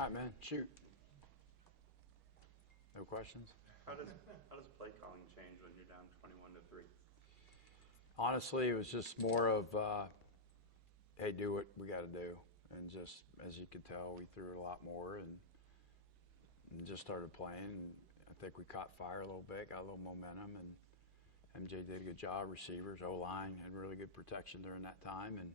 All right, man, shoot. No questions? How does play calling change when you're down 21-3? Honestly, it was just more of, hey, do what we got to do. And just, as you could tell, we threw it a lot more and just started playing. I think we caught fire a little bit, got a little momentum, and MJ did a good job. Receivers, O-line had really good protection during that time, and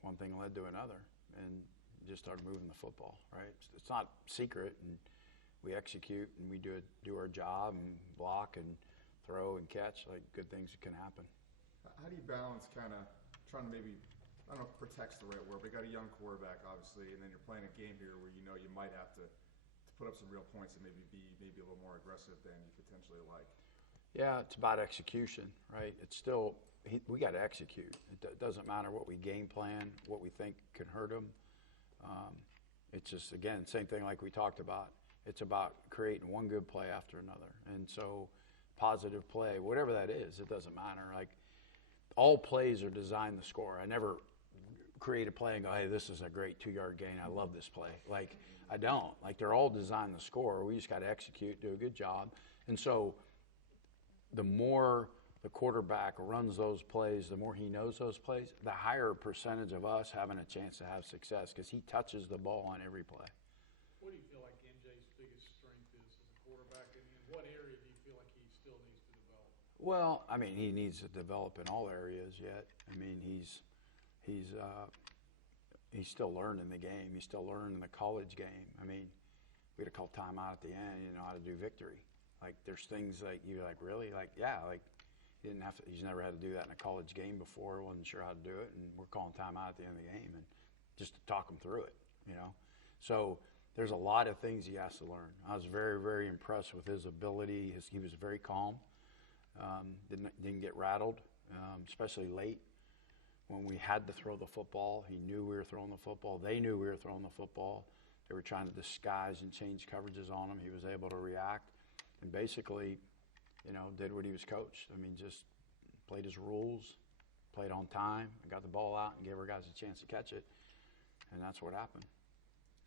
one thing led to another, and just started moving the football, right? It's not secret, and we execute, and we do our job and block and throw and catch. Like, good things can happen. How do you balance kind of trying to maybe, I don't know if protect's the right word, but you got a young quarterback, obviously, and then you're playing a game here where you know you might have to put up some real points and maybe be a little more aggressive than you potentially like. Yeah, it's about execution, right? It's still, we got to execute. It doesn't matter what we game plan, what we think can hurt them. It's just, again, same thing like we talked about. It's about creating one good play after another. And so positive play, whatever that is, it doesn't matter. Like, all plays are designed to score. I never create a play and go, hey, this is a great 2-yard gain. I love this play. Like, I don't. Like, they're all designed to score. We just got to execute, do a good job. And so the more the quarterback runs those plays, the more he knows those plays, the higher percentage of us having a chance to have success because he touches the ball on every play. What do you feel like MJ's biggest strength is as a quarterback, and in what area do you feel like he still needs to develop? Well, I mean, he needs to develop in all areas yet. I mean, he's still learning the game. He's still learning the college game. I mean, we had to call timeout at the end, you know, how to do victory. Like, there's things like, you're like, really? Like, yeah, like, he's never had to do that in a college game before, wasn't sure how to do it, and we're calling timeout at the end of the game, and just to talk him through it, you know. So there's a lot of things he has to learn. I was very, very impressed with his ability. He was very calm, didn't get rattled, especially late. When we had to throw the football, he knew we were throwing the football. They knew we were throwing the football. They were trying to disguise and change coverages on him. He was able to react and basically, you know, did what he was coached. I mean, just played his rules, played on time, got the ball out and gave our guys a chance to catch it, and that's what happened.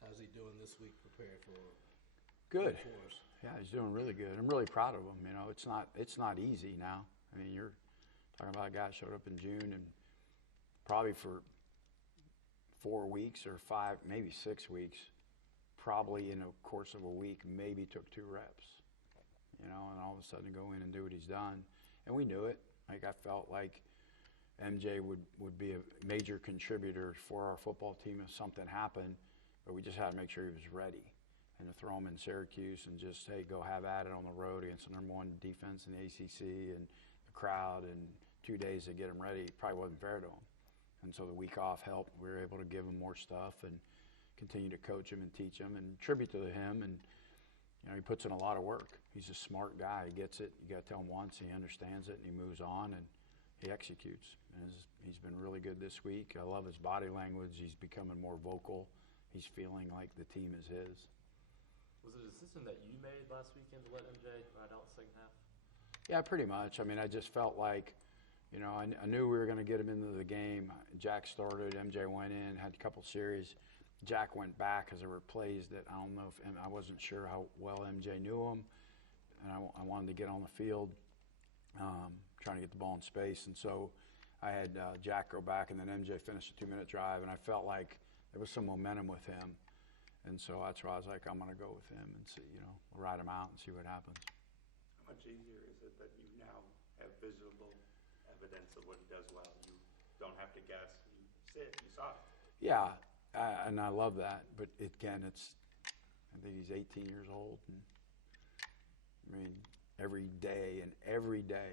How's he doing this week prepared for Good. Force? Yeah, he's doing really good. I'm really proud of him. You know, it's not easy now. I mean, you're talking about a guy showed up in June and probably for 4 weeks or 5, maybe 6 weeks, probably in the course of a week, maybe took 2 reps. You know, and all of a sudden go in and do what he's done. And we knew it. Like, I felt like MJ would be a major contributor for our football team if something happened, but we just had to make sure he was ready. And to throw him in Syracuse and just, hey, go have at it on the road against the #1 defense in the ACC and the crowd, and 2 days to get him ready probably wasn't fair to him. And so the week off helped. We were able to give him more stuff and continue to coach him and teach him and tribute to him. And, you know, he puts in a lot of work. He's a smart guy. He gets it. You got to tell him once. He understands it, and he moves on, and he executes. And he's been really good this week. I love his body language. He's becoming more vocal. He's feeling like the team is his. Was it a decision that you made last weekend to let MJ ride out the second half? Yeah, pretty much. I mean, I just felt like, you know, I knew we were going to get him into the game. Jack started. MJ went in, had a couple series. Jack went back because there were plays that I don't know if, and I wasn't sure how well MJ knew him, and I wanted to get on the field, trying to get the ball in space, and so I had Jack go back, and then MJ finished a 2-minute drive, and I felt like there was some momentum with him, and so that's why I was like, I'm going to go with him and see, you know, ride him out and see what happens. How much easier is it that you now have visible evidence of what he does well? You don't have to guess. You see it. You saw it. Yeah. And I love that, but again, I think he's 18 years old, and I mean, every day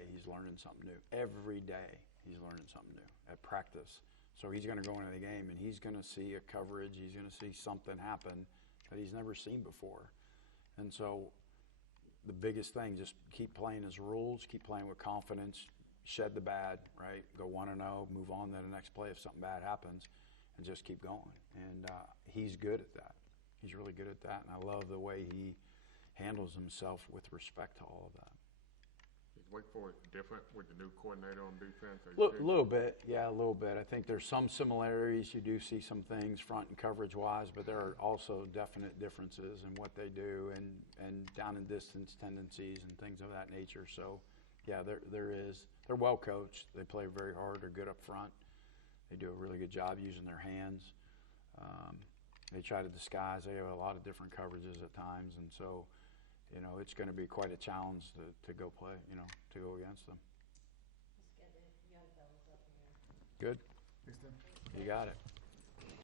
he's learning something new. Every day he's learning something new at practice. So he's going to go into the game, and he's going to see a coverage, he's going to see something happen that he's never seen before. And so the biggest thing, just keep playing his rules, keep playing with confidence, shed the bad, right? Go 1-0, move on to the next play if something bad happens, and just keep going. And he's good at that. He's really good at that, and I love the way he handles himself with respect to all of that. Wake Forest different with the new coordinator on defense? Are you A seeing- little bit, yeah, a little bit. I think there's some similarities. You do see some things front and coverage wise, but there are also definite differences in what they do and down and distance tendencies and things of that nature. So, yeah, there is. They're well coached. They play very hard. They're good up front. They do a really good job using their hands. They try to disguise. They have a lot of different coverages at times, and so, you know, it's going to be quite a challenge to go play, you know, to go against them. Let's get the young fellas up here. Good. Thanks, Tim. You got it.